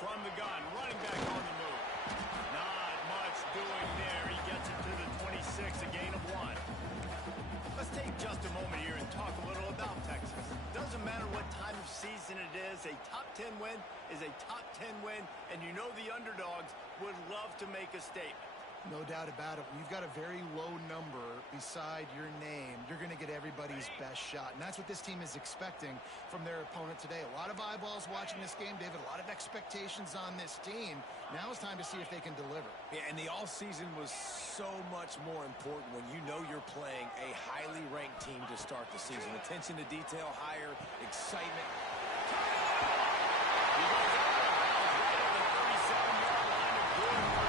from the gun, running back on the move. Not much doing there. He gets it to the 26, a gain of 1. Let's take just a moment here and talk a little about Texas. Doesn't matter what time of season it is, a top 10 win is a top 10 win, and you know the underdogs would love to make a statement. No doubt about it. When you've got a very low number beside your name, you're going to get everybody's best shot. And that's what this team is expecting from their opponent today. A lot of eyeballs watching this game, David. A lot of expectations on this team. Now it's time to see if they can deliver. Yeah, and the all-season was so much more important when you know you're playing a highly ranked team to start the season. Attention to detail, higher excitement. He goes out of bounds right at the 37-yard line of good work.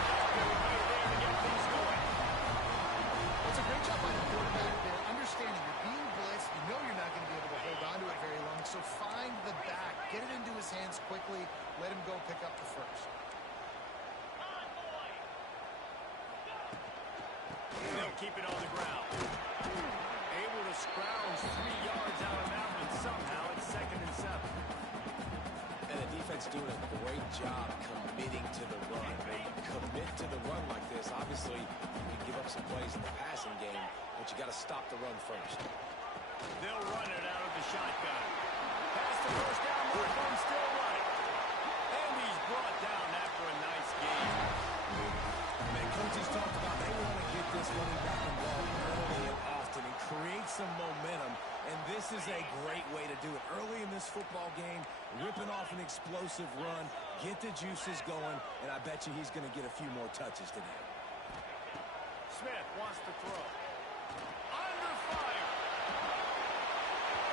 It's a great job by the quarterback there, understanding you're being blitzed, you know you're not going to be able to hold on to it very long, so find the back, get it into his hands quickly, let him go pick up the first. They'll keep it on the ground. Able to scrounge 3 yards out of that one somehow. It's 2nd and 7. And the defense doing a great job committing to the run. When you commit to the run like this, obviously you can give up some plays in the passing game, but you got to stop the run first. They'll run it out of the shotgun. Pass the first down, Markham still running. And he's brought down after a nice game. Man, coaches talked about they want to get this running back involved early and often and create some momentum. And this is a great way to do it. Early in this football game, ripping off an explosive run, get the juices going, and I bet you he's going to get a few more touches today. Smith wants to throw. Under fire.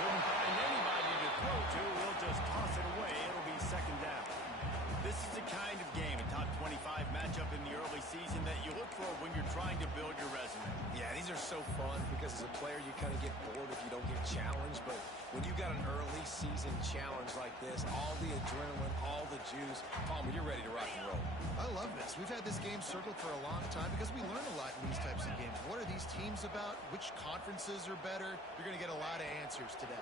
Couldn't find anybody to throw to. He'll just toss it away. It'll be 2nd down. This is the kind of game, a top 25 matchup in the early season that you look for when you're trying to build your resume. Yeah, these are so fun because as a player you kind of get bored if you don't get challenged, but when you got an early season challenge like this, all the adrenaline, all the juice, Palmer, you're ready to rock and roll. I love this. We've had this game circled for a long time because we learn a lot in these types of games. What are these teams about? Which conferences are better? You're going to get a lot of answers today.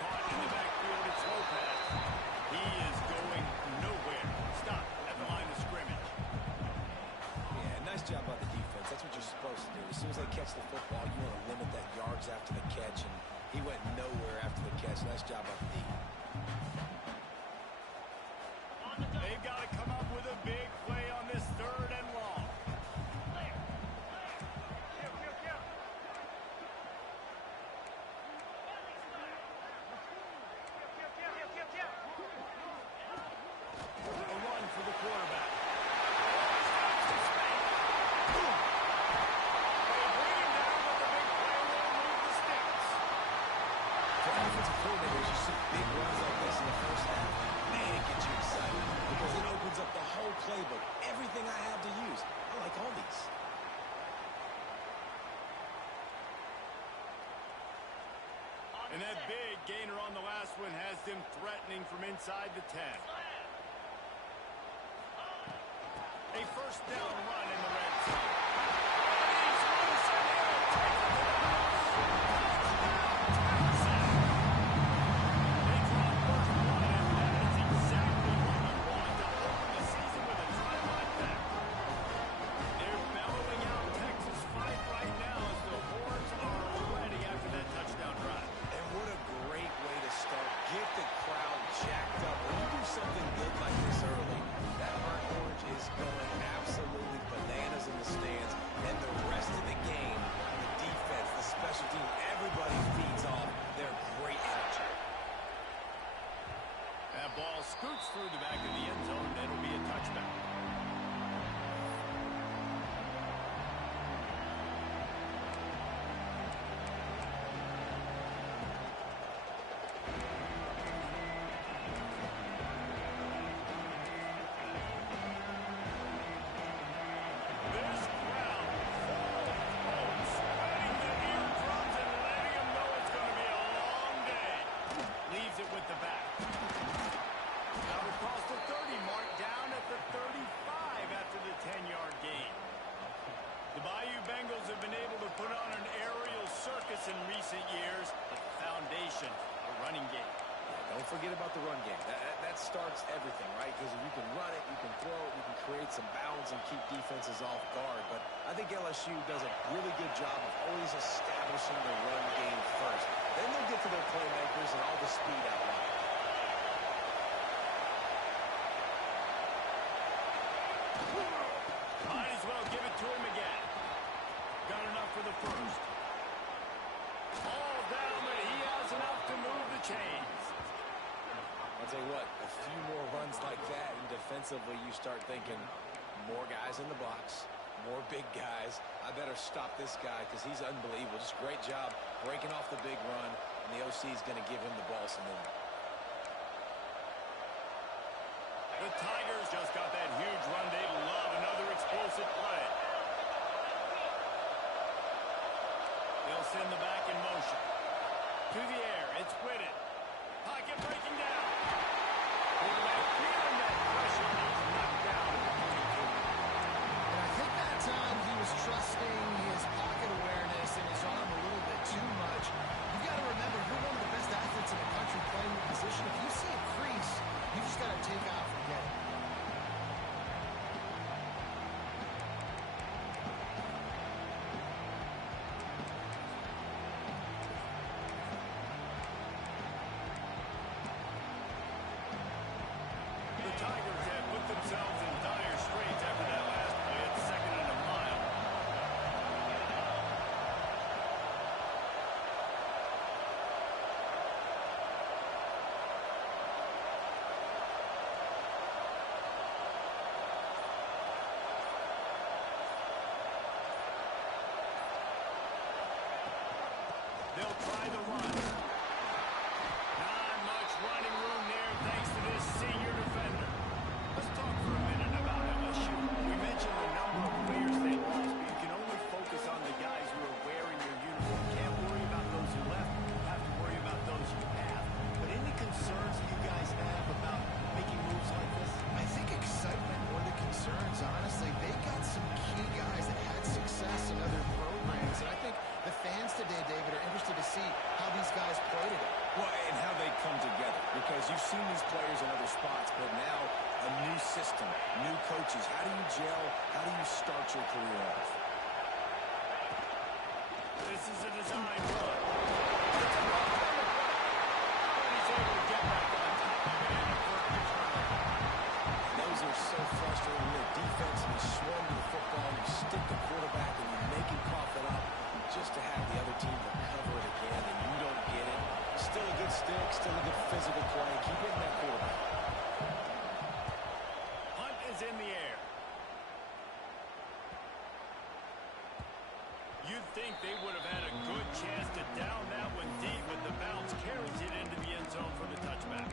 Caught in the backfield, it's Lopez. He is going nowhere. Stop at the line of scrimmage. Yeah, nice job by the defense. That's what you're supposed to do. As soon as they catch the football, you want to limit that yards after the catch, and he went nowhere after the catch. Nice job by the D. They've got to come up with a big play on this 3rd and long. A run for the quarterback. They bring him down, but the big play will move the sticks. For offensive coordinators, you see big runs like this in the first half. Man, it gets you excited because it opens up the whole playbook. Everything I have to use. I like all these. And that big gainer on the last one has them threatening from inside the 10. A 1st down run in the red zone. And he's loose and he'll take it to the house. They draw 1st blood, and that is exactly what you want to open the season with a drive like that. They're bellowing out Texas fight right now as the horns are ready after that touchdown drive. And what a great way to start. Get the crowd jacked up. When you do something good like this early, that burnt orange is going absolutely bananas in the stands. And the rest of the game, the defense, the special team, everybody feeds off their great energy. That ball scoots through the back of the end zone, and it'll be a touchback. Don't forget about the run game. That starts everything, right? Because if you can run it, you can throw it, you can create some bounds and keep defenses off guard. But I think LSU does a really good job of always establishing the run game first. Then they'll get to their playmakers and all the speed out wide. Might as well give it to him again. Got enough for the first. All down, but he has enough to move the chains. I'll tell you what, a few more runs like that, and defensively you start thinking more guys in the box, more big guys. I better stop this guy because he's unbelievable. Just great job breaking off the big run, and the OC is going to give him the ball some more. The Tigers just got that huge run. They love another explosive play. They'll send the back in motion. To the air, it's Whitted. Pocket breaking down. Quarterback feeling that pressure, and he's knocked down. And I think that time he was trusting his pocket awareness and his arm a little bit too much. You've got to remember, you're one of the best athletes in the country playing the position. If you see a crease, you just got to take off and get it. The Tigers have put themselves in dire straits after that last play. It's 2nd and a mile. They'll try the run. Not much running room there thanks to this senior defender. Let's talk for a minute about LSU. We mentioned the number of players they lost, but you can only focus on the guys who are wearing your uniform. Can't worry about those who left. Have to worry about those you have. But any concerns that you guys have about making moves like this? I think excitement more than concerns, honestly. They got some key guys that had success in other programs, and I think the fans today, David, are interested to see how these guys play today. Well, and how they come together, because you've seen these players in other spots, but now a new system, new coaches. How do you gel? How do you start your career off? This is a design run. He's able to get back on top of it and a quick return. Those are so frustrating. You're a defense and you swung to the football, you stick the quarterback and you make him cough it up just to have the other team recover it again, and you don't get it. Still a good stick, still a good physical play. Keep hitting that quarterback. Hunt is in the air. You'd think they would have had a good chance to down that one deep, but the bounce carries it into the end zone for the touchback.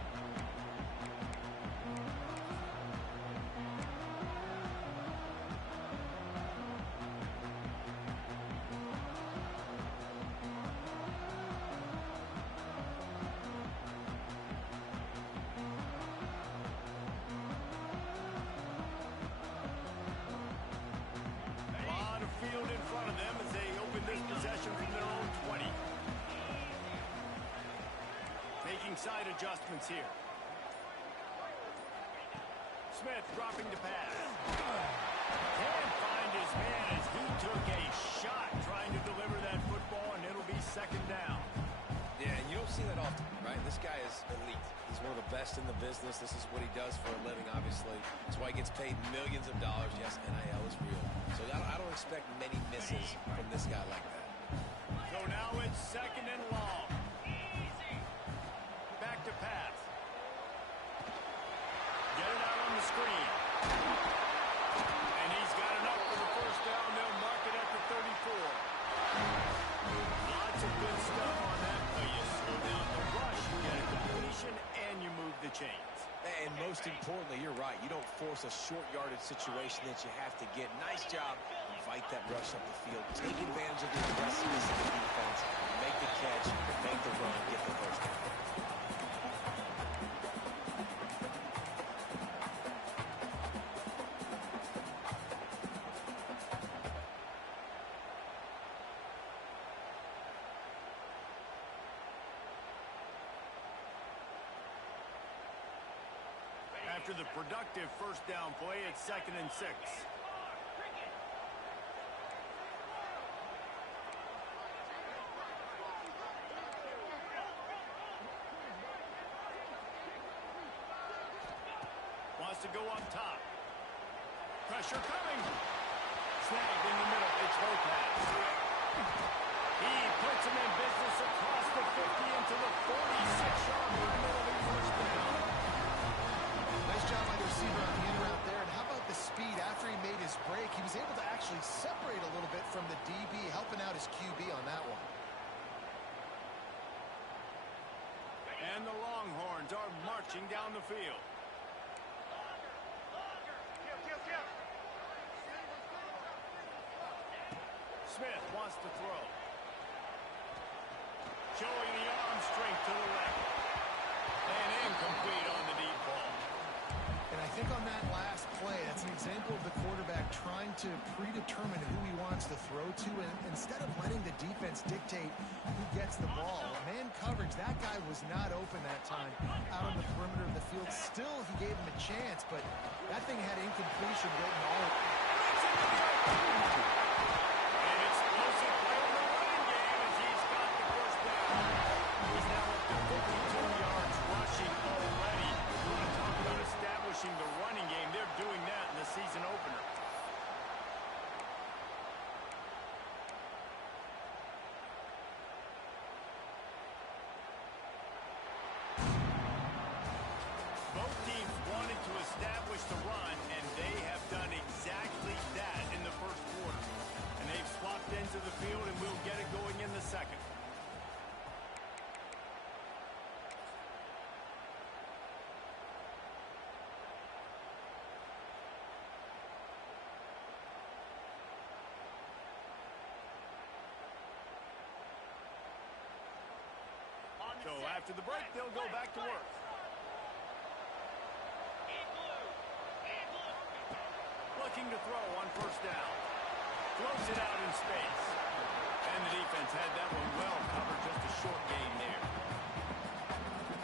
In front of them as they open this possession from their own 20. Making side adjustments here. Smith dropping to pass. Can't find his man as he took a shot trying to deliver that football, and it'll be 2nd down. Yeah, and you don't see that often, right? This guy is elite. He's one of the best in the business. This is what he does for a living, obviously. That's why he gets paid millions of dollars. Yes, NIL is real. So I don't expect many misses from this guy like that. So now it's 2nd and long. Back to pass. Get it out on the screen. And he's got enough for the first down. They'll mark it at the 34. Lots of good stuff on that play. You slow down the rush, you get a completion, and you move the chains. And most importantly, you're right. You don't force a short yardage situation that you have to get. Nice job. Fight that rush up the field. Take advantage of the aggressiveness of the defense. Make the catch, make the run, get the first down. After the productive first down play, it's 2nd and 6. Wants to go up top. Pressure coming. Snagged in the middle. It's Lopez. He puts him in business across the 50 into the 46-yard line. It'll be first down. Nice job by the receiver on the in route there. And how about the speed after he made his break? He was able to actually separate a little bit from the DB, helping out his QB on that one. And the Longhorns are marching down the field. Smith wants to throw. Showing the arm strength to the left. And incomplete on the deep ball. And I think on that last play, that's an example of the quarterback trying to predetermine who he wants to throw to, and instead of letting the defense dictate who gets the ball. Man coverage, that guy was not open that time out on the perimeter of the field. Still, he gave him a chance, but that thing had incompletion written all over it. The running game, they're doing that in the season opener. Both teams wanted to establish the run, and they have done exactly that in the first quarter. And they've swapped into the field, and we'll get it going in the second. So after the break, they'll go back to work. Looking to throw on first down. Throws it out in space. And the defense had that one well covered. Just a short gain there.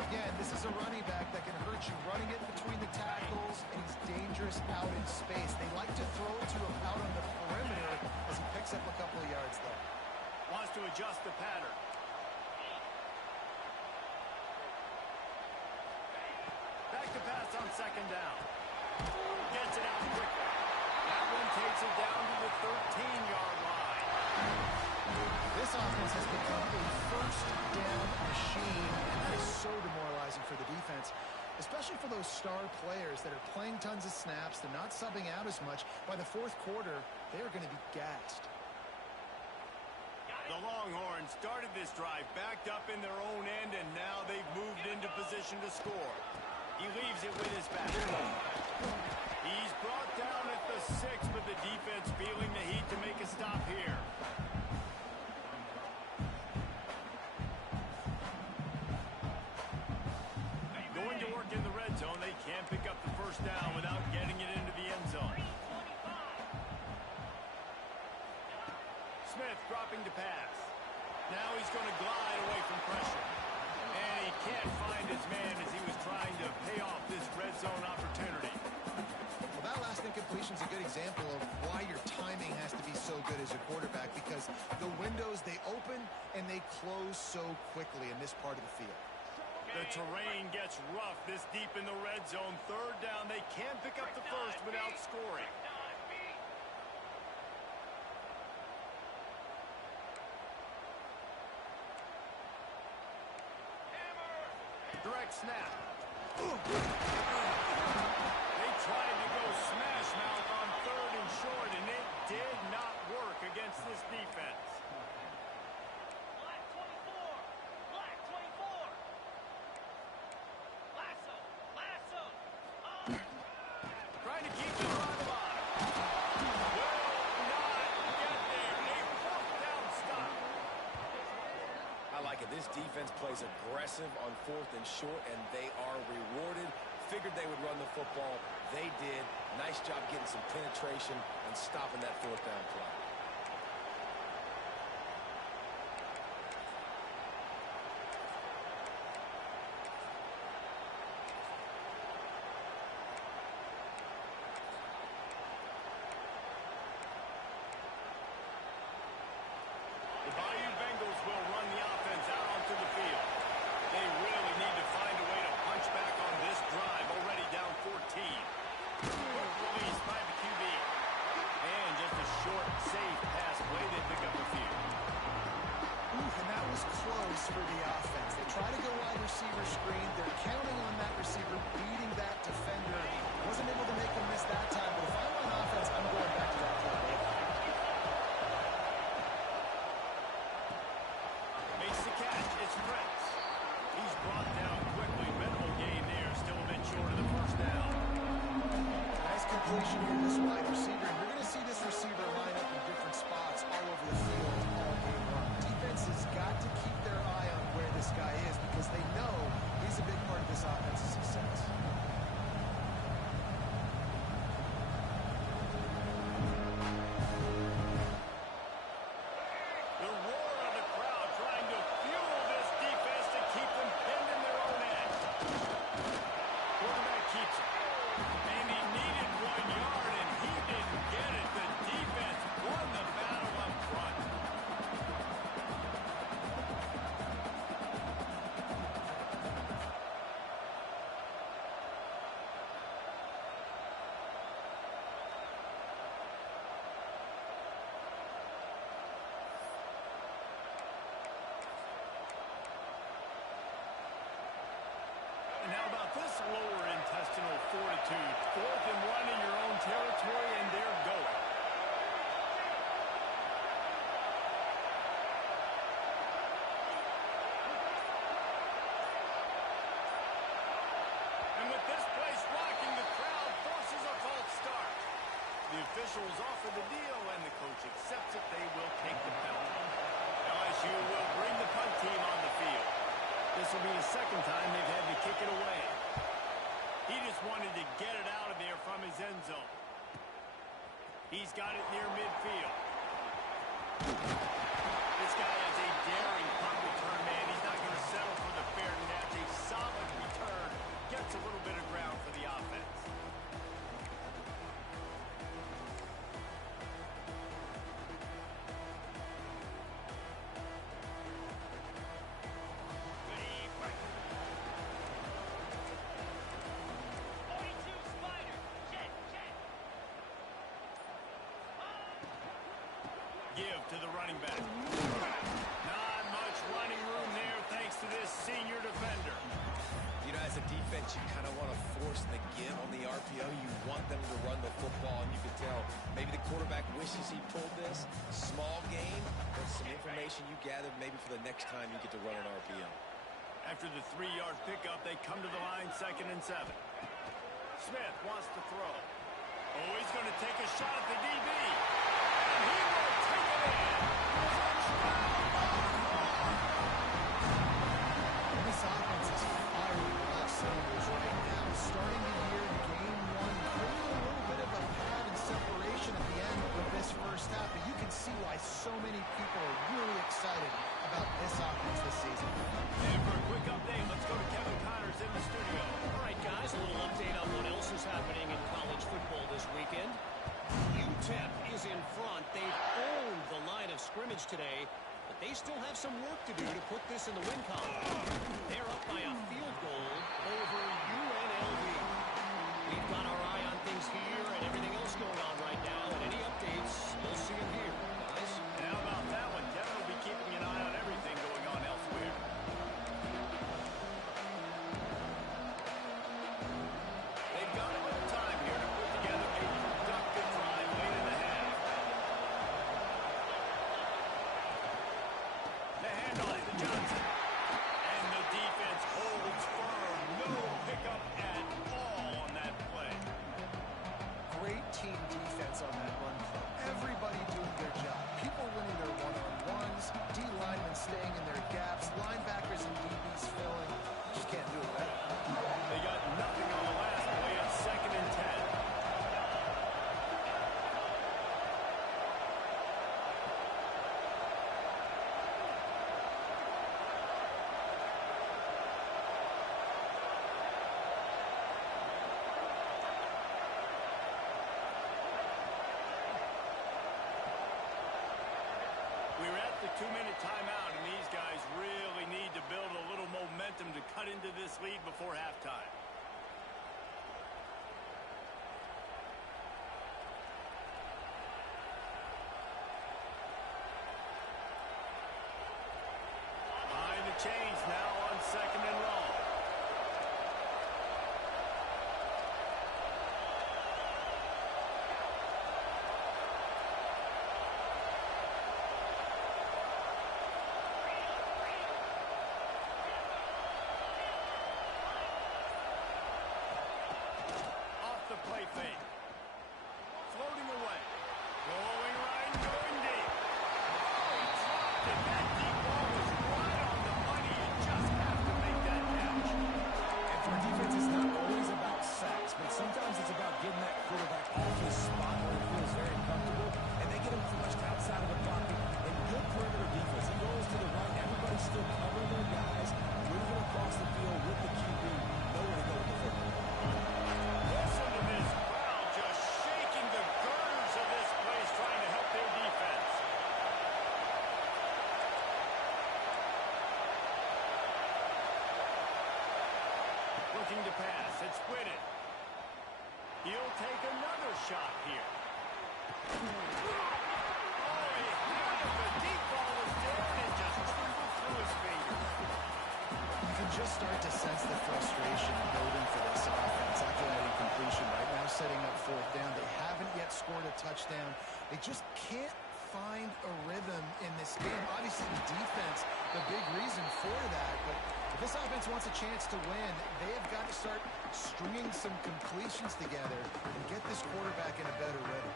Again, this is a running back that can hurt you running it between the tackles, and he's dangerous out in space. They like to throw to him out on the perimeter as he picks up a couple of yards there. Wants to adjust the pattern. Back to pass on second down. Gets it out quickly. That one takes it down to the 13-yard line. This offense has become a first down machine, and that is so demoralizing for the defense, especially for those star players that are playing tons of snaps. They're not subbing out as much. By the fourth quarter, they are going to be gassed. The Longhorns started this drive backed up in their own end, and now they've moved into position to score. He leaves it with his back. He's brought down at the 6, but the defense feeling the heat to make a stop here. Going to work in the red zone. They can't pick up the first down without getting it into the end zone. Smith dropping to pass. Now he's going to glide away from pressure. And he can't find his man as he was trying to pay off this red zone opportunity. Well, that last incompletion is a good example of why your timing has to be so good as a quarterback, because the windows, they open and they close so quickly in this part of the field. The terrain gets rough this deep in the red zone. Third down, they can't pick up the first without scoring. Direct snap. They tried to go smash mouth on 3rd and short, and it did not work against this defense. Black 24. Black 24. Lasso. Trying to keep the drive alive. Will not get there. A 4th down stop. I like it. This defense plays aggressive on 4th and short, and they are rewarded. Figured they would run the football. They did. Nice job getting some penetration and stopping that 4th down play. screen. They're counting on that receiver beating that defender. Wasn't able to make him miss that time, but if I'm on offense, I'm going back to that play. Makes the catch. It's Prince. He's brought down quickly. Minimal gain there. Still a bit short of the first down. Nice completion here, this wide receiver. And you're going to see this receiver line up in different spots all over the field all game long. Defense has got to keep their eye on where this guy is because they know he's a big part of this offense's success. The roar of the crowd trying to fuel this defense to keep them pinned in their own end. Quarterback keeps it. And he needed 1 yard, and he didn't get it. The defense won the battle up front. And how about this lower intestinal fortitude? 4th and 1 in your own territory, and they're going. And with this place rocking, the crowd forces a false start. The officials offer the deal, and the coach accepts it. They will take the penalty. LSU will bring the punt team on the field. This will be the second time they've had to kick it away. He just wanted to get it out of there from his end zone. He's got it near midfield. This guy has a daring punt return, man. He's not going to settle for the fair catch. A solid return. Gets a little bit of ground for the offense. Give to the running back. Not much running room there thanks to this senior defender. You know, as a defense, you kind of want to force the give on the RPO. You want them to run the football, and you can tell maybe the quarterback wishes he pulled this. Small game, but some information you gathered maybe for the next time you get to run an RPO. After the 3-yard pickup, they come to the line 2nd and 7. Smith wants to throw. Oh, he's going to take a shot at the DB. And he will take it in. This offense is firing on all cylinders right now. Starting the year in game 1, creating a little bit of a pad and separation at the end of this first half. But you can see why so many people are really excited about this offense this season. And for a quick update, let's go to Kevin Connors in the studio. All right, guys, a little update on what else is happening in college football this weekend. UTEP is in front. They've owned the line of scrimmage today, but they still have some work to do to put this in the win column. They're up by a field goal over UNLV. We've got our eye on things here and everything else going on right now, and any updates, you'll see them here, guys. And how about that one? Kevin will be keeping an eye on everything going on elsewhere. They've got a little time here to put together a productive drive late in the half. The handoff to Johnson. And the defense holds firm. No pickup at all on that play. Great team defense on that run play. Everybody doing their job. People winning their one-on-ones, D linemen staying in their gaps, linebackers and DBs filling. Just can't do it better. They got nothing on the last play on 2nd and 10. We're at the 2-minute timeout, and these guys really need to build a little momentum to cut into this lead before halftime. Behind the chains now on 2nd and long. fake. Floating away. Going right and going deep. Oh, he dropped it. That deep ball was right on the money. You just have to make that catch. And for defense, it's not always about sacks, but sometimes it's about getting that quarterback off his spot where he feels very comfortable, and they get him flushed outside of the pocket. And good perimeter defense. He goes to the right. Everybody's still covering their guys, moving across the field with the QB. Nowhere to go with the football. Listen to this crowd just shaking the girders of this place, trying to help their defense. Looking to pass. It's Whitted. He'll take another shot here. Oh, he had it. The deep ball was there, and it just trickled through his fingers. You can just start to sense the frustration building for this offense after that incompletion. Right now setting up fourth down. They haven't yet scored a touchdown. They just can't find a rhythm in this game. Obviously, the defense, the big reason for that. But if this offense wants a chance to win, they have got to start stringing some completions together and get this quarterback in a better rhythm.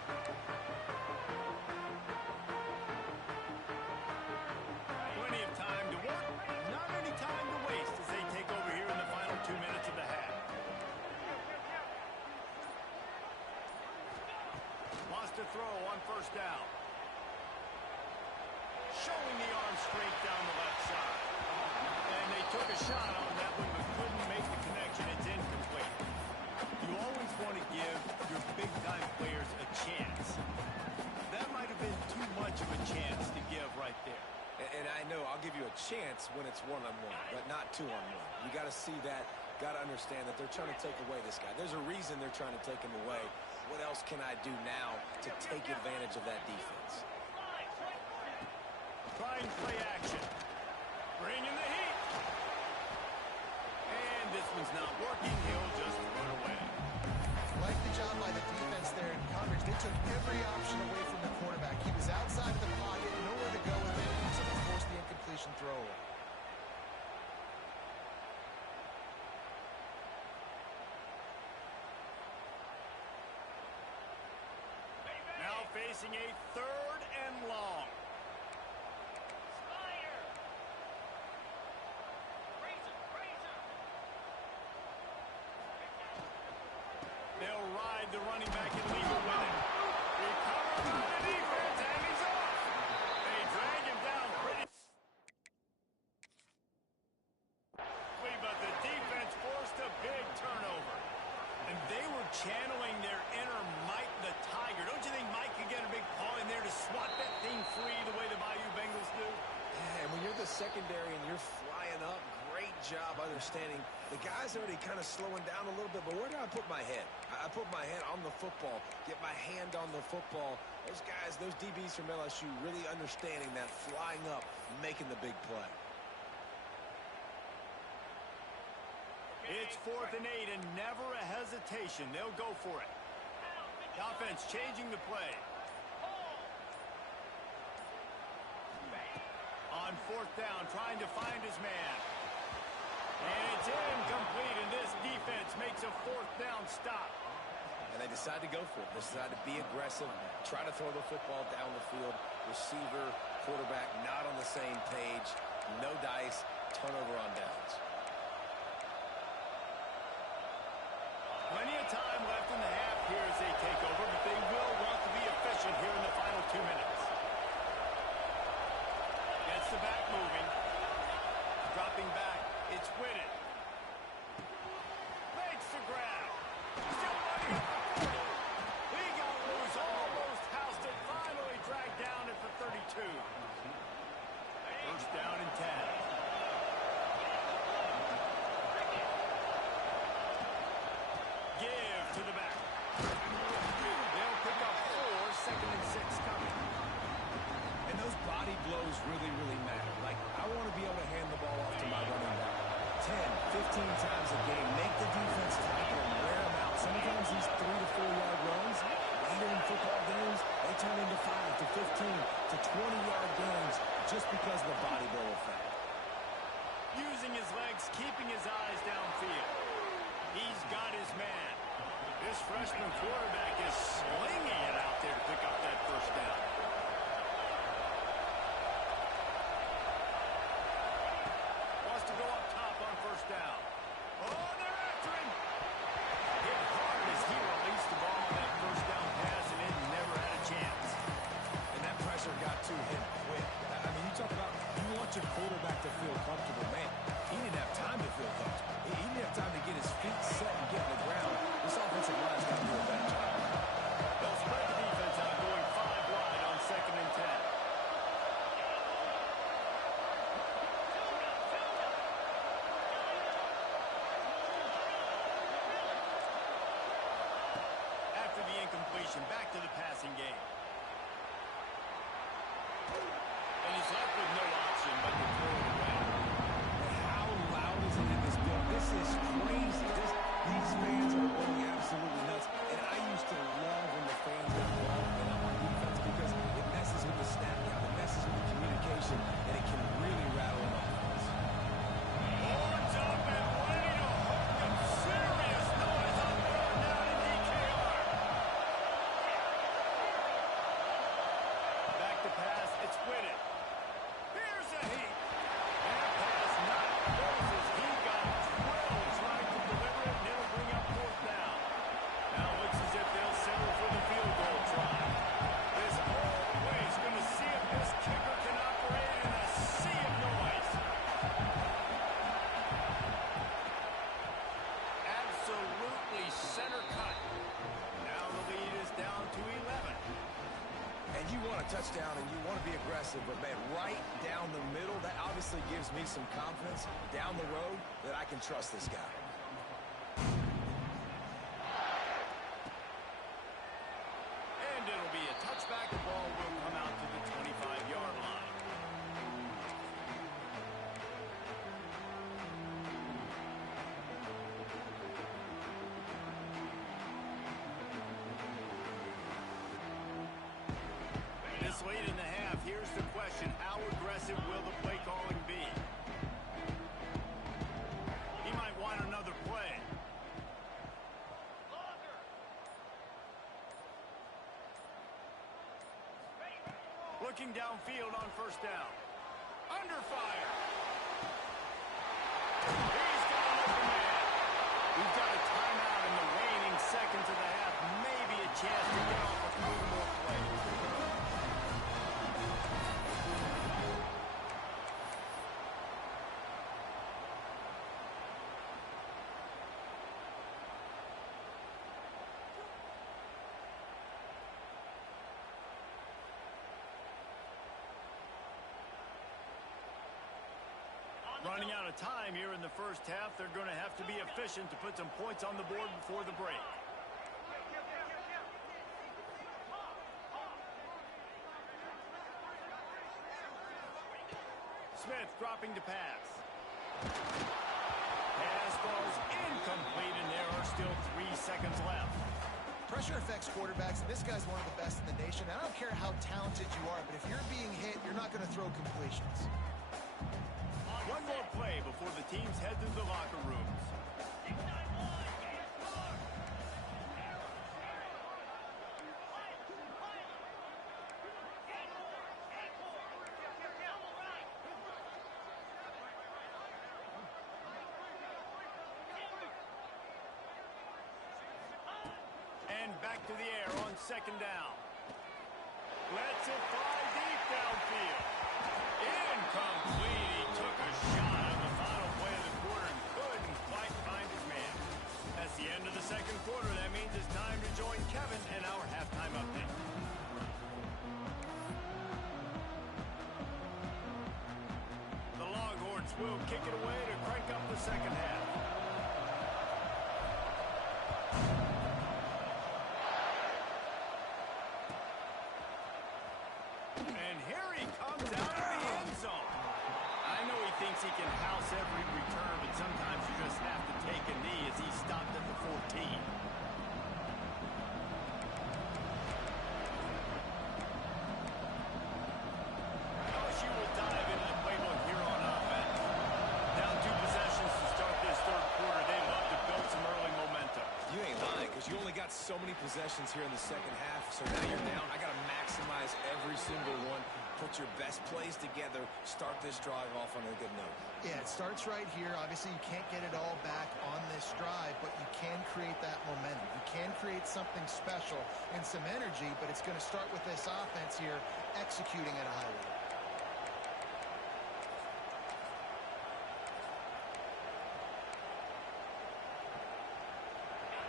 Plenty of time to work, not any time to waste as they take over here in the final 2 minutes of the half. Wants to throw on first down. Showing the arm straight down the left side. And they took a shot on that one but couldn't make the connection. It's incomplete. You always want to give your big-time players a chance. That might have been too much of a chance to give right there. And I know I'll give you a chance when it's one-on-one, but not two-on-one. You got to see that, got to understand that they're trying to take away this guy. There's a reason they're trying to take him away. What else can I do now to take advantage of that defense? Trying play action. Bringing the heat. And this one's not working. He'll just run away. Like the job by the defense there in coverage. They took every option away from the quarterback. He was outside of the pocket, nowhere to go with it, so they forced the incompletion throw away. Now facing a 3rd and long. They'll ride the running back and leave it with him. Recovered by the defense, and he's off. They drag him down pretty quickly, but the defense forced a big turnover. And they were channeling their inner Mike the Tiger. Don't you think Mike could get a big paw in there to swat that thing free the way the Bayou Bengals do? Yeah, and when you're the secondary and you're flying up, great job understanding. The guy's already kind of slowing down a little bit, but where do I put my head? I put my head on the football, get my hand on the football. Those guys, those DBs from LSU really understanding that, flying up, making the big play. It's 4th and 8 and never a hesitation. They'll go for it. The offense changing the play. On 4th down, trying to find his man. And it's incomplete, and this defense makes a 4th down stop. And they decide to go for it. They decide to be aggressive, try to throw the football down the field. Receiver, quarterback, not on the same page. No dice, turnover on downs. Plenty of time left in the half here as they take over, but they will want to be efficient here in the final 2 minutes. Gets the back moving. Dropping back. It's Whitted. Makes the grab. Still running up the 40. He got loose, almost housed it. Finally dragged down at the 32. First down and 10. Give to the back. They'll pick up 4, 2nd and 6 coming. And those body blows really, really matter. Like, I want to be able to hand the ball off to my running back 10, freshman quarterback is slinging it out there to pick up that first down. Wants to go up top on first down. Oh, they're after him. Hit hard as he released the ball on that first down pass, and it never had a chance. And that pressure got to him quick. I mean, you talk about you want your quarterback to feel comfortable. Man, he didn't have time to feel comfortable. He didn't have time to get his feet set and get on the ground. This offensive line's got to do a better job. They'll spread the defense out, going 5 wide on 2nd and 10. After the incompletion, back to the passing game. And he's left with no option but to throw it away. How loud is it in this building? This is crazy. These fans are going absolutely nuts. And I used to love when the fans got involved and up on defense because it messes with the snap count, it messes with the communication, and it can really rattle an offense. Horns up and ready to hook them. Serious noise on third down in DKR. Back to pass. It's Whitted. Here's a heat. And a pass not close as he got 12 trying to deliver it, and it'll bring up 4th down. Now it looks as if they'll settle for the field goal try. This whole play's going to see if this kicker can operate in a sea of noise. Absolutely center cut. Now the lead is down to 11. And you want a touchdown and you want to be aggressive, but man, right down the middle, that obviously gives me some confidence down the road that I can trust this guy. And it'll be a touchback. The ball will come out to the 25-yard line. This late in the half, here's the question. How aggressive will the play calling be? He might want another play. Looking downfield on first down. Under fire. He's got an open man. We've got a timeout in the waning seconds of the half. Maybe a chance to get off a few more plays. Running out of time here in the first half. They're going to have to be efficient to put some points on the board before the break. Smith dropping to pass. Pass falls incomplete, and there are still 3 seconds left. Pressure affects quarterbacks, and this guy's one of the best in the nation. I don't care how talented you are, but if you're being hit, you're not going to throw completions. One more play before the teams head to the locker rooms. And back to the air on 2nd down. Lets it fly deep downfield. Incomplete. He took a shot on the final play of the quarter and couldn't quite find his man. That's the end of the 2nd quarter. That means it's time to join Kevin in our halftime update. The Longhorns will kick it away to crank up the 2nd half. And here he comes out of the end zone. I know he thinks he can house every return, but sometimes you just have to take a knee as he stopped at the 14. LSU will dive into the playbook here on offense. Down 2 possessions to start this 3rd quarter. They love to build some early momentum. You ain't lying, because You only got so many possessions here in the second half, so now you're down. I got to maximize every single one. Put your best plays together. Start this drive off on a good note. Yeah, it starts right here. Obviously, you can't get it all back on this drive, but you can create that momentum. You can create something special and some energy, but it's going to start with this offense here executing at a high level.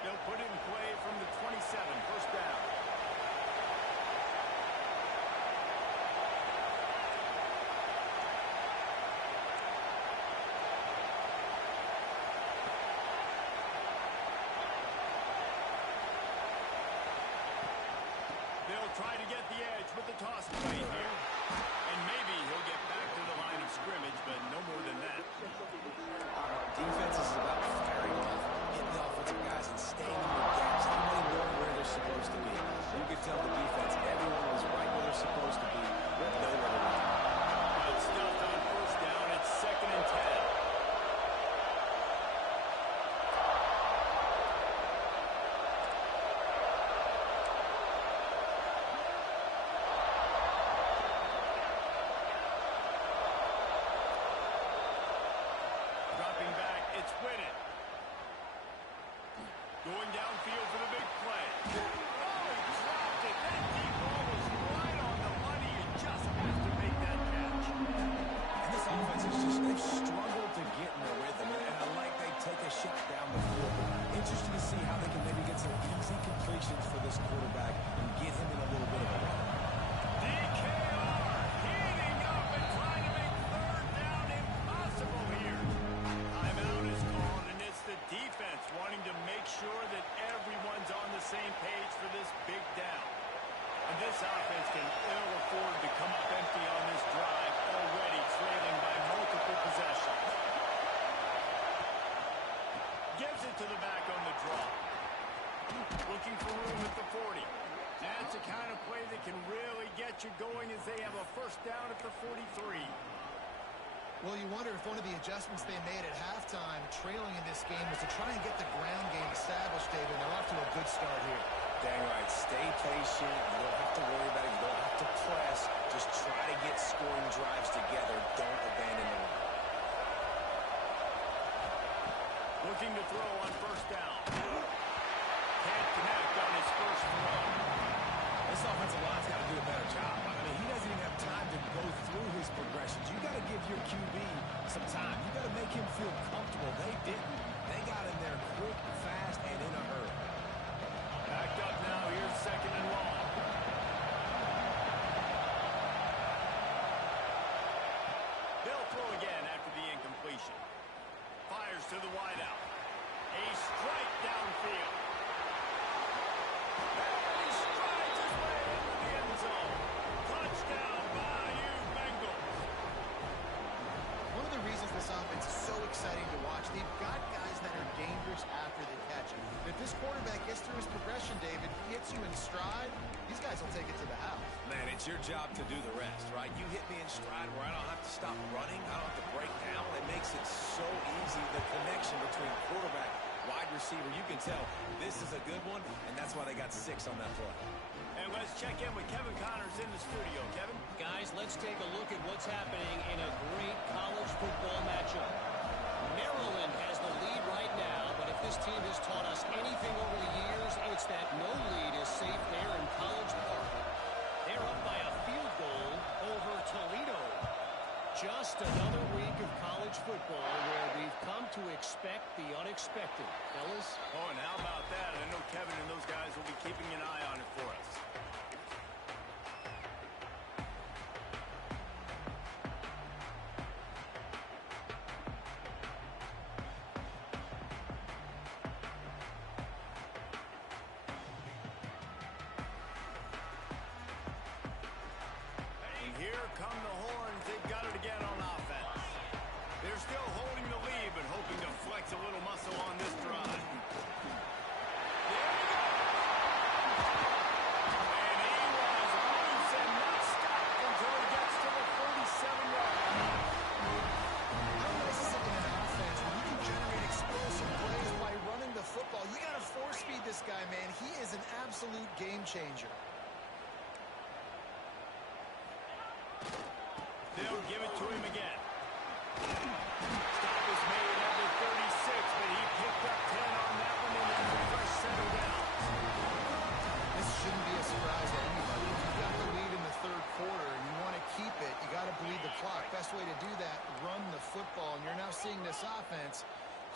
They'll put it in play from the 27, first down. They'll try to get the edge with the toss play here. And maybe he'll get back to the line of scrimmage, but no more than that. Defense is about firing off, hitting the offensive guys, and staying in your gaps. Everybody knowing where they're supposed to be. You could tell the defense, everyone was right where they're supposed to be, but nowhere to run. Good stuff on first down. It's 2nd and 10. Dropping back, it's Whitted. Going downfield for the big play. Oh, he dropped it. That deep ball was right on the money. You just have to make that catch. And this offense is just, they've struggled to get in their rhythm, and I like they take a shot down the field. Interesting to see how they can maybe get some easy completions for this quarterback and get him in a little bit of a run. DKR heating up and trying to make third down impossible here. Timeout is called, and it's the defense wanting to make sure that everyone's on the same page for this big down. And this offense can ill afford to come up empty on this drive, already trailing by multiple possessions. Gives it to the back on the draw. Looking for room at the 40. That's the kind of play that can really get you going as they have a first down at the 43. Well, you wonder if one of the adjustments they made at halftime, trailing in this game, was to try and get the ground game established, David. They're off to a good start here. Dang right. Stay patient. You don't have to worry about it. You don't have to press. Just try to get scoring drives together. Don't abandon the run. Looking to throw on first down. Can't connect on his first throw. This offensive line's got to do a better job. I mean, he doesn't even have time to go through his progressions. You got to give your QB some time. You got to make him feel comfortable. They didn't. They got in there quick, fast, and in a hurry. Backed up now. Here's 2nd and long. They'll throw again after the incompletion. Fires to the wideout. A strike downfield. And he strides his way into the end zone. Touchdown, Bayou Bengals. One of the reasons this offense is so exciting to watch, they've got guys that are dangerous after they catch it. If this quarterback gets through his progression, David, hits you in stride, these guys will take it to the house. Man, it's your job to do the rest, right? You hit me in stride where I don't have to stop running. I don't have to break down. It makes it so easy, the connection between quarterback, wide receiver. You can tell this is a good one, and that's why they got 6 on that play. And let's check in with Kevin Connors in the studio. Kevin? Guys, let's take a look at what's happening in a great college football matchup. Maryland has the lead right now, but if this team has taught us anything over the years, it's that no lead is safe there in College Park. They're up by a field goal over Toledo. Just another week of college football where we've come to expect the unexpected. Fellas? Oh, and how about that? I know Kevin and those guys will be keeping an eye on it for us. And here come the horns. They've got it again on offense. They're still holding the lead, but hoping to flex a little muscle on this drive. There you go. And he was loose and not stopped until he gets to the 47-yard line. How nice is it in an offense when you can generate explosive plays by running the football? You got to force feed this guy, man. and he is an absolute game changer. They'll give it to him again. Stop is made at the 36, but he picked up 10 on that one, and then the fresh settle down. This shouldn't be a surprise to anybody. If you've got the lead in the third quarter and you want to keep it, you got to bleed the clock. Best way to do that, run the football. And you're now seeing this offense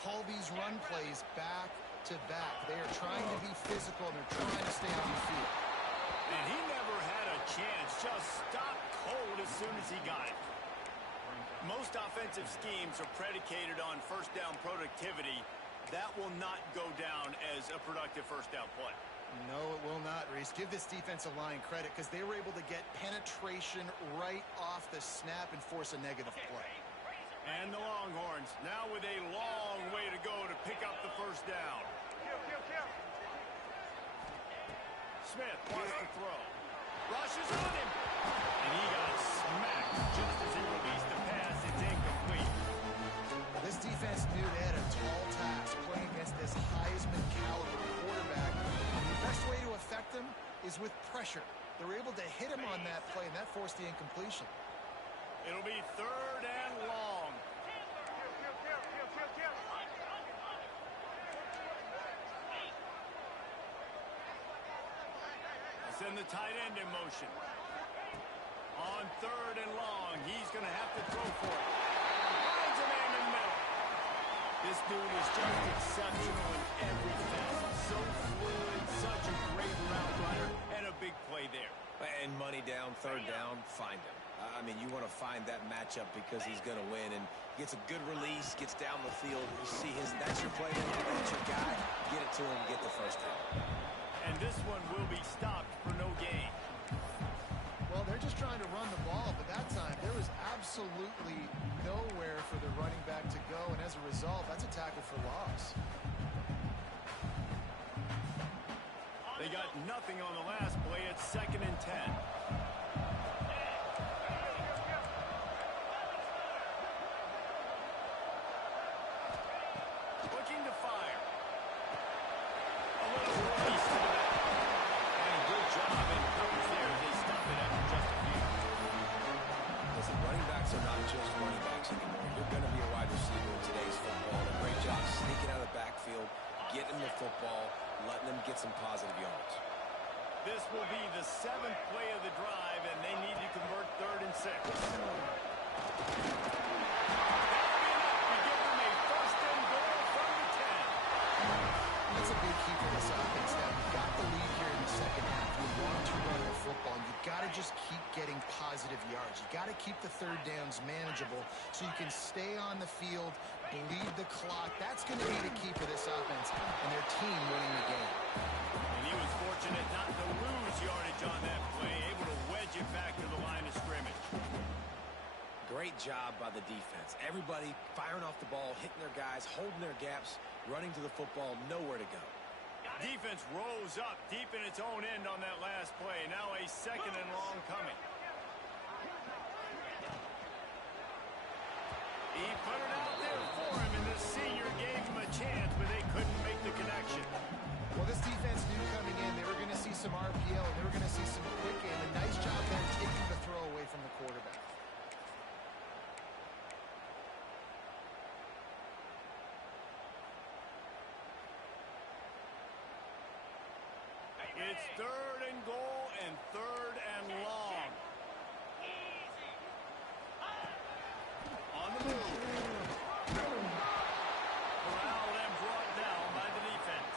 call these run plays back to back. They are trying to be physical, and they're trying to stay on the field. And he never had a chance. Just stopped cold as soon as he got it. Most offensive schemes are predicated on first down productivity. That will not go down as a productive first down play. No, it will not, Reese. Give this defensive line credit because they were able to get penetration right off the snap and force a negative play. And the Longhorns now with a long way to go to pick up the first down. Smith wants to throw. Rushes on him. And he got smacked just as he released the pass. It's incomplete. This defense knew they had a tall task playing against this Heisman caliber quarterback. The best way to affect him is with pressure. They were able to hit him on that play, and that forced the incompletion. It'll be third and long. Send the tight end in motion. On third and long, he's going to have to throw for it. Finds a man in the middle. This dude is just exceptional in every facet. So fluid, such a great route runner, and a big play there. And money down, third down, find him. I mean, you want to find that matchup because he's going to win, and gets a good release, gets down the field. You see that's your play, that's your guy. Get it to him, get the first down. And this one will be stopped for no gain. Well, they're just trying to run the ball, but that time there was absolutely nowhere for the running back to go, and as a result, that's a tackle for loss. They got nothing on the last play. It's 2nd and 10. Looking to fire. A little release to the back. And a good job in coverage there as they stop it after just a few. Listen, running backs are not just running backs anymore. You're going to be a wide receiver in today's football. A great job sneaking out of the backfield, getting the football, letting them get some positive yards. This will be the 7th play of the drive, and they need to convert 3rd and 6. That'll be enough to give them a first and goal from the 10. That's a big key for this offense now. You've got the lead here in the second half. You want to run the football. You've got to just keep getting positive yards. You've got to keep the third downs manageable so you can stay on the field, bleed the clock. That's going to be the key for this offense and their team winning the game. And he was fortunate not to lose yardage on that play, able to wedge it back to the line of scrimmage. Great job by the defense. Everybody firing off the ball, hitting their guys, holding their gaps, running to the football, nowhere to go. Defense rose up deep in its own end on that last play. Now a 2nd and long coming. He put it out there for him, and the senior gave him a chance, but they couldn't make the connection. Well, this defense knew coming in they were going to see some RPO, and they were going to see some quick game. A nice job there taking the throw away from the quarterback. It's 3rd and goal and 3rd and long. On the move. Corralled and brought down by the defense.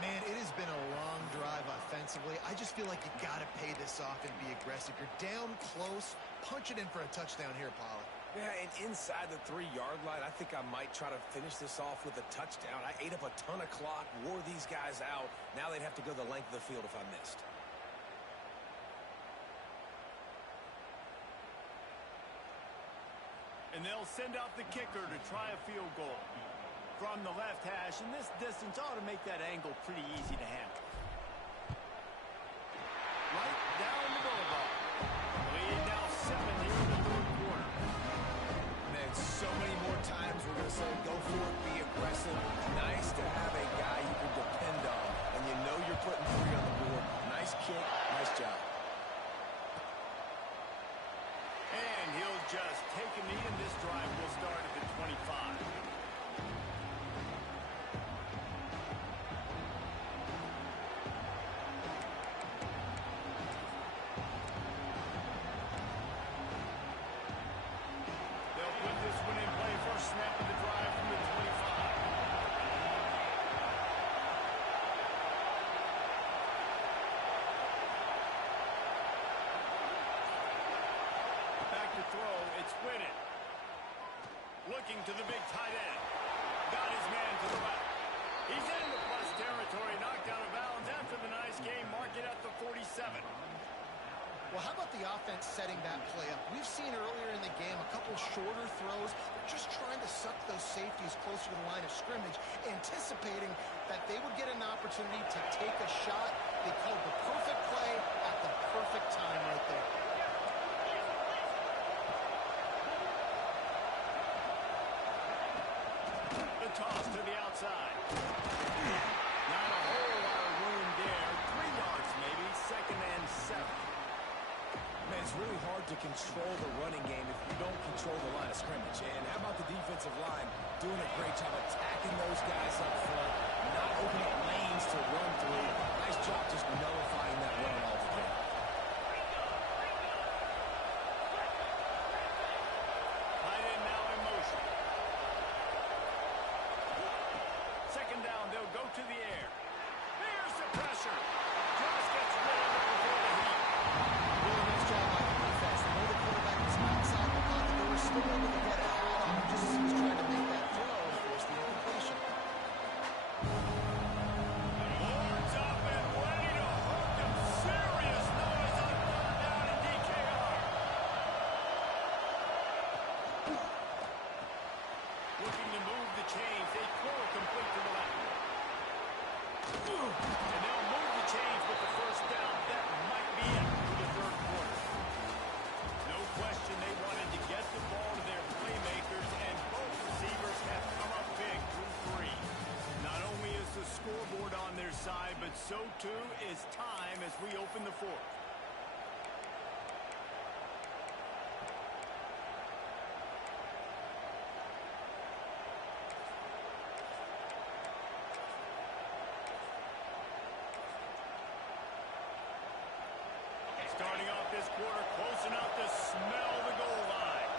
Man, it has been a long drive offensively. I just feel like you got to pay this off and be aggressive. You're down close. Punch it in for a touchdown here, Pollard. Yeah, and inside the 3-yard line, I think I might try to finish this off with a touchdown. I ate up a ton of clock, wore these guys out. Now they'd have to go the length of the field if I missed. And they'll send out the kicker to try a field goal from the left hash. And this distance ought to make that angle pretty easy to handle. Right down the boulevard. Lead now 7 here in the third quarter. Man, so many more times we're going to say go for it, be aggressive. Nice to have a guy you can depend on split it. Looking to the big tight end. Got his man to the left. He's in the plus territory, knocked out of bounds after the nice game. Mark it at the 47. Well, how about the offense setting that play up? We've seen earlier in the game a couple shorter throws. They're just trying to suck those safeties closer to the line of scrimmage, anticipating that they would get an opportunity to take a shot. They called the perfect play at the perfect time right there. The toss to the outside. Not a whole lot of room there. 3 yards maybe, 2nd and 7. Man, it's really hard to control the running game if you don't control the line of scrimmage. And how about the defensive line doing a great job attacking those guys up front, not opening up lanes to run through. Nice job just nullifying that run altogether. Tight end now in motion. 2nd down, they'll go to the air. There's the pressure. Just gets rid of it before the heat. Really nice job by the defense. They know the quarterback was outside the pocket. They were still able to get a hand on him just as he was trying to make that throw and force the incompletion. Horns up and ready to hook him. Serious noise on 3rd down in DKR. Looking to move the chains. They throw it complete to the left. And they'll move the chains with the 1st down. That might be it for the 3rd quarter. No question they wanted to get the ball to their playmakers, and both receivers have come up big through 3. Not only is the scoreboard on their side, but so too is time as we open the 4th. Starting off this quarter close enough to smell the goal line.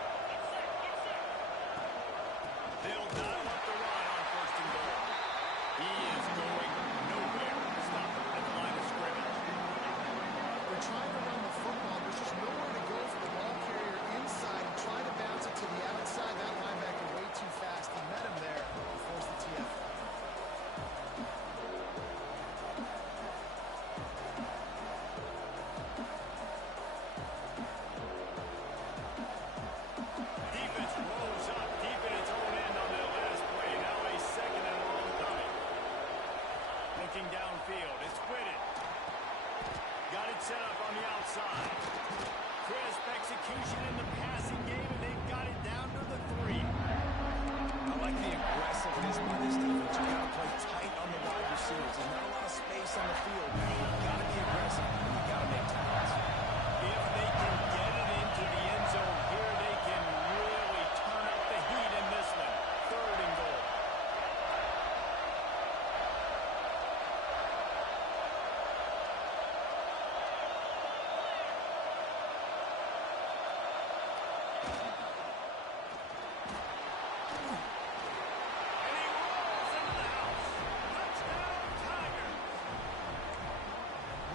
They'll dial up the run on 1st and goal. He is going nowhere. Stop him at the line of scrimmage. They're trying to run the football. There's just nowhere to go for the ball carrier inside and trying to bounce it to the outside. That linebacker way too fast. He met him there and forced the TF. Defense rolls up deep in its own end on their last play. Now a 2nd and long coming. Looking downfield. It's Whitted. Got it set up on the outside. Crisp execution in the passing game, and they've got it down to the 3. I like the aggressiveness by this defense. You got to play tight on the wide receivers. There's not a lot of space on the field. You got to be aggressive, and you got to make tackles. If they can get it into the end zone here, they can really turn up the heat in this one. 3rd and goal. And he rolls into the house. Touchdown, Tigers.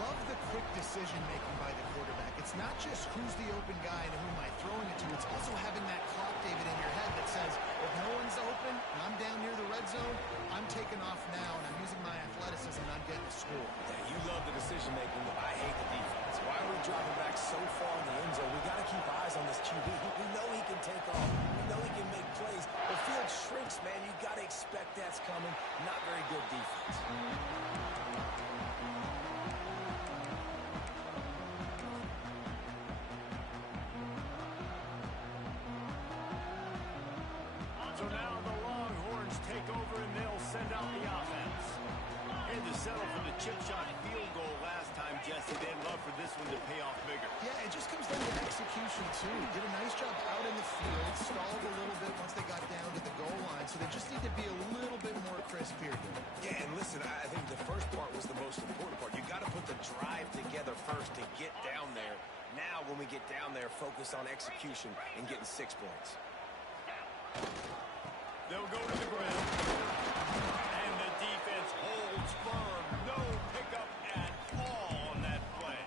Love the quick decision-making by the quarterback. It's not just who's the open guy and who am I throwing it to. It's also having that clock, David, in your head that says, if no one's open and I'm down near the red zone, I'm taking off now and I'm using my athleticism and I'm getting a score. Yeah, you love the decision-making, but I hate the defense. Why are we dropping back so far in the end zone? We got to keep eyes on this QB. We know he can take off. We know he can make plays. The field shrinks, man. You got to expect that's coming. Not very good defense. So now the Longhorns take over and they'll send out the offense. Had to settle for the chip shot field goal last time, Jesse. They'd love for this one to pay off bigger. Yeah, it just comes down to execution, too. Did a nice job out in the field, stalled a little bit once they got down to the goal line, so they just need to be a little bit more crisp here. Yeah, and listen, I think the first part was the most important part. You got to put the drive together first to get down there. Now, when we get down there, focus on execution and getting 6 points. They'll go to the ground. And the defense holds firm. No pickup at all on that play.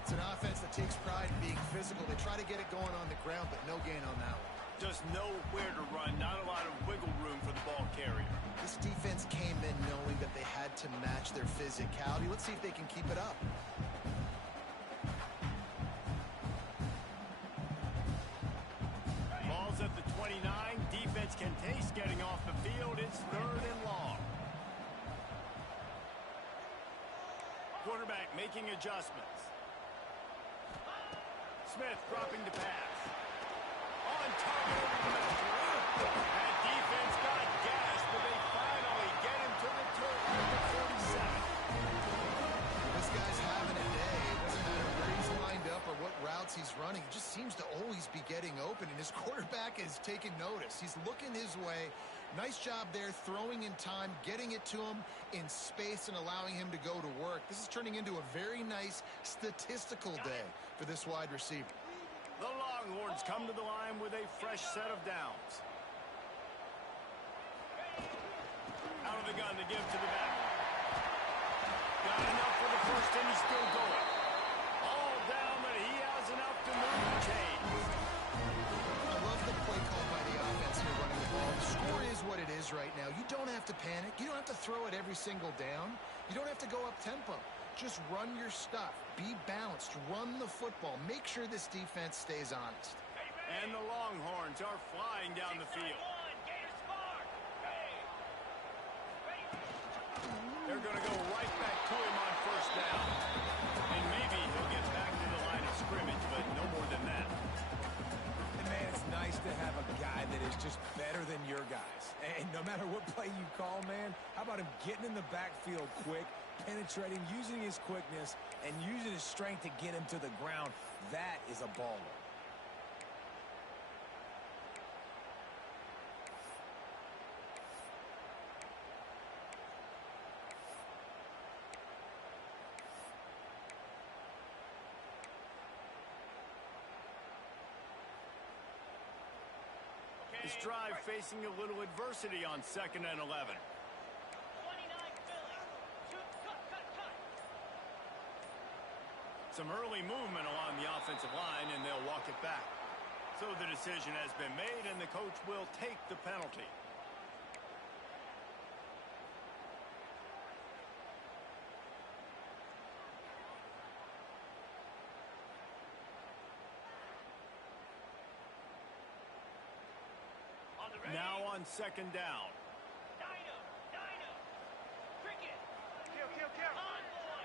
It's an offense that takes pride in being physical. They try try to get it going on the ground, but no gain on that one. Just nowhere to run, not a lot of wiggle room for the ball carrier. This defense came in knowing that they had to match their physicality. Let's see if they can keep it up. Ball's at the 29. Defense can taste getting off the field. It's 3rd and long. Quarterback making adjustments. Smith dropping the pass. On target over the middle. That defense got gas, but they finally get him to the turf at the 47. This guy's having a day. It doesn't matter where he's lined up or what routes he's running. He just seems to always be getting open, and his quarterback is taking notice. He's looking his way. Nice job there, throwing in time, getting it to him in space and allowing him to go to work. This is turning into a very nice statistical day for this wide receiver. The Longhorns come to the line with a fresh set of downs. Out of the gun to give to the back. Got enough for the first, and he's still going. All down, but he has enough to move the chains. I love the play call by the offense here running the ball. The score is what it is right now. You don't have to panic. You don't have to throw it every single down. You don't have to go up tempo. Just run your stuff. Be balanced. Run the football. Make sure this defense stays honest. And the Longhorns are flying down the field. They're going to go right back to him on first down. And maybe he'll get back to the line of scrimmage, but no more than that. And man, it's nice to have a guy that is just better than your guys. And no matter what play you call, man, how about him getting in the backfield quick, penetrating, using his quickness, and using his strength to get him to the ground? That is a baller. This drive facing a little adversity on 2nd and 11. 29 Philly. Cut. Some early movement along the offensive line, and they'll walk it back. So the decision has been made, and the coach will take the penalty. Now on 2nd down. Dino. Cricket. Kill. Convoy.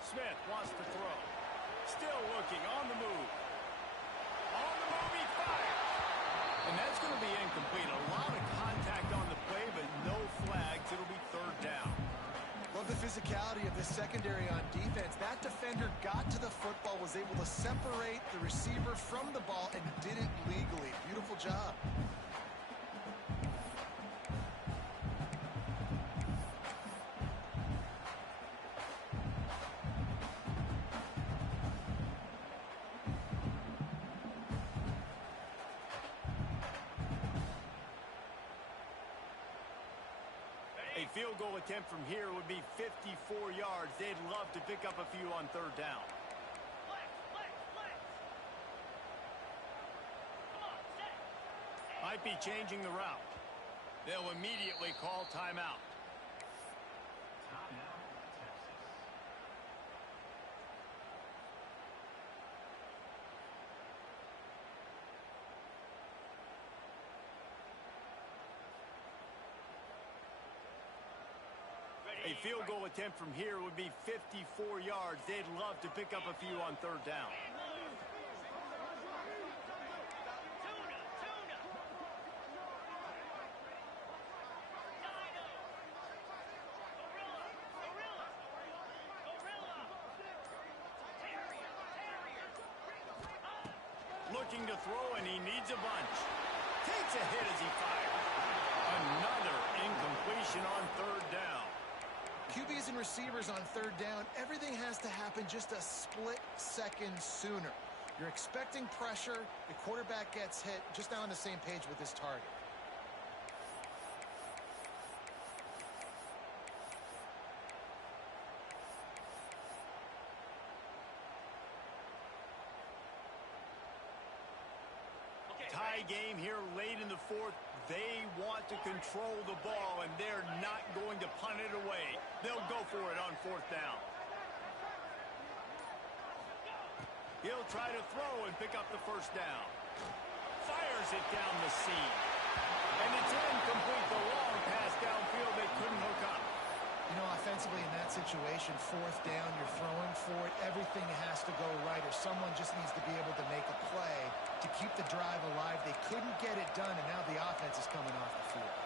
Smith wants to throw. Still looking on the move. On the move, he fires. And that's going to be incomplete. A lot of contact on the play, but no flags. It'll be 3rd down. Love the physicality of this secondary on defense. That defender got to the football, was able to separate the receiver from the ball, and did it legally. Beautiful job. A field goal attempt from here would be 54 yards. They'd love to pick up a few on 3rd down. Flex. Come on, set. Might be changing the route. They'll immediately call timeout. A field goal attempt from here would be 54 yards. They'd love to pick up a few on 3rd down. Tuna. Dino. Gorilla. Terrier. Looking to throw, and he needs a bunch. Takes a hit as he fires. Another incompletion on 3rd down. QBs and receivers on 3rd down, everything has to happen just a split second sooner. You're expecting pressure, the quarterback gets hit, just not on the same page with his target. tie game here late in the fourth. They want to control the ball, and they're not going to punt it away. They'll go for it on fourth down. He'll try to throw and pick up the first down. Fires it down the seam. And it's incomplete. The long pass downfield they couldn't hook up. You know, offensively in that situation, fourth down, you're throwing for it. Everything has to go right, or someone just needs to be able to make a play to keep the drive alive. They couldn't get it done, and now the offense is coming off the field.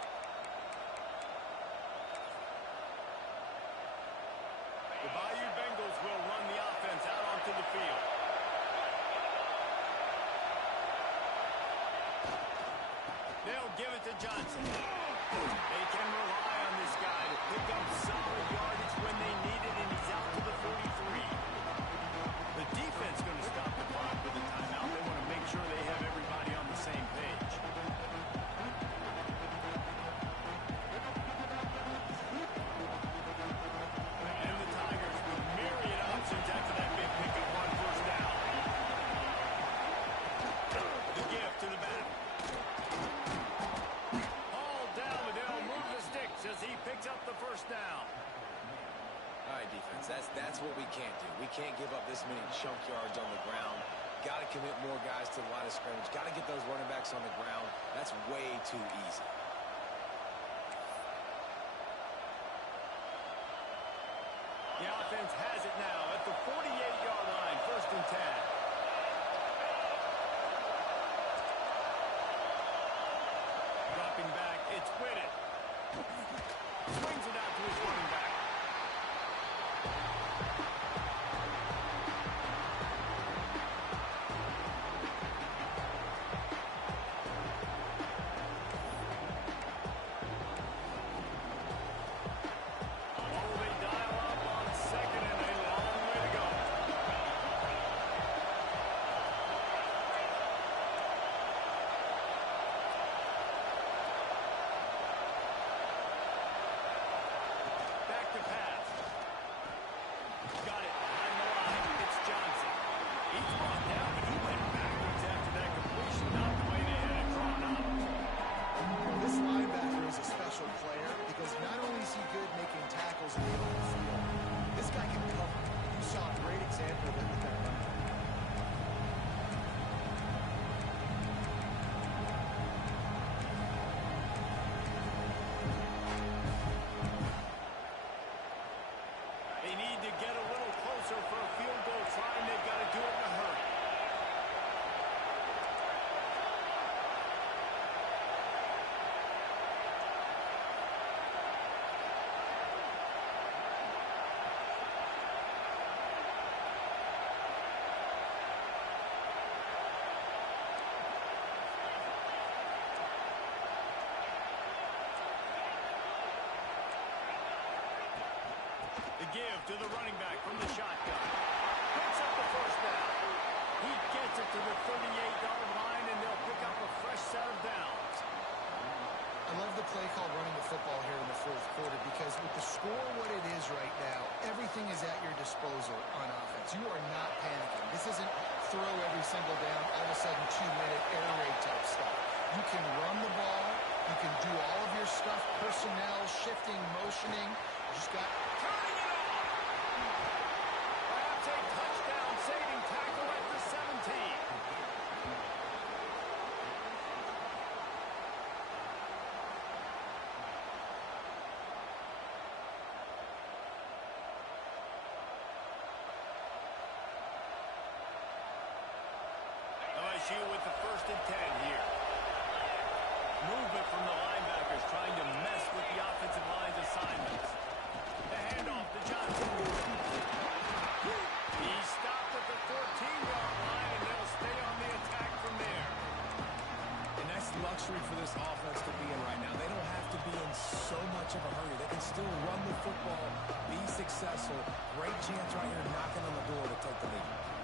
The Bayou Bengals will run the offense out onto the field. They'll give it to Johnson. They can rely on this guy to pick up solid yardage when they need it, and he's out to the 43. The defense going to stop the clock with a timeout. They want to make sure they have everybody on the same page. And the Tigers with myriad options after that big pickup on first down. The give to the back. As he picks up the first down. All right, defense, that's what we can't do. We can't give up this many chunk yards on the ground. Got to commit more guys to the line of scrimmage. Got to get those running backs on the ground. That's way too easy. The offense has it now at the 48-yard line, first and 10. Dropping back, it's Whitted. Swings it out to his running back. Oh, they dial up on second and a long way to go. Back to pass. Got it behind the line. It's Johnson. He's brought down, but he went backwards after that completion. Not the way they had it drawn up. This linebacker is a special player because not only is he good making tackles in the open field, this guy can cover. You saw a great example of it with that running back. They need to get a little closer for a field goal try, and they've got to do it in a hurry. The give to the running back from the shotgun. Picks up the first down. He gets it to the 38-yard line, and they'll pick up a fresh set of downs. I love the play call running the football here in the fourth quarter because with the score what it is right now, everything is at your disposal on offense. You are not panicking. This isn't throw every single down, all of a sudden 2-minute air raid type stuff. You can run the ball. You can do all of your stuff, personnel, shifting, motioning. You just got Turning it on. Perhaps a touchdown-saving tackle at the 17. LSU with the first and 10 here. Movement from the linebackers trying to mess with the offensive line's assignments. The handoff to Johnson. He stopped at the 14-yard line, and they'll stay on the attack from there. And that's luxury for this offense to be in right now. They don't have to be in so much of a hurry. They can still run the football, be successful. Great chance right here knocking on the door to take the lead.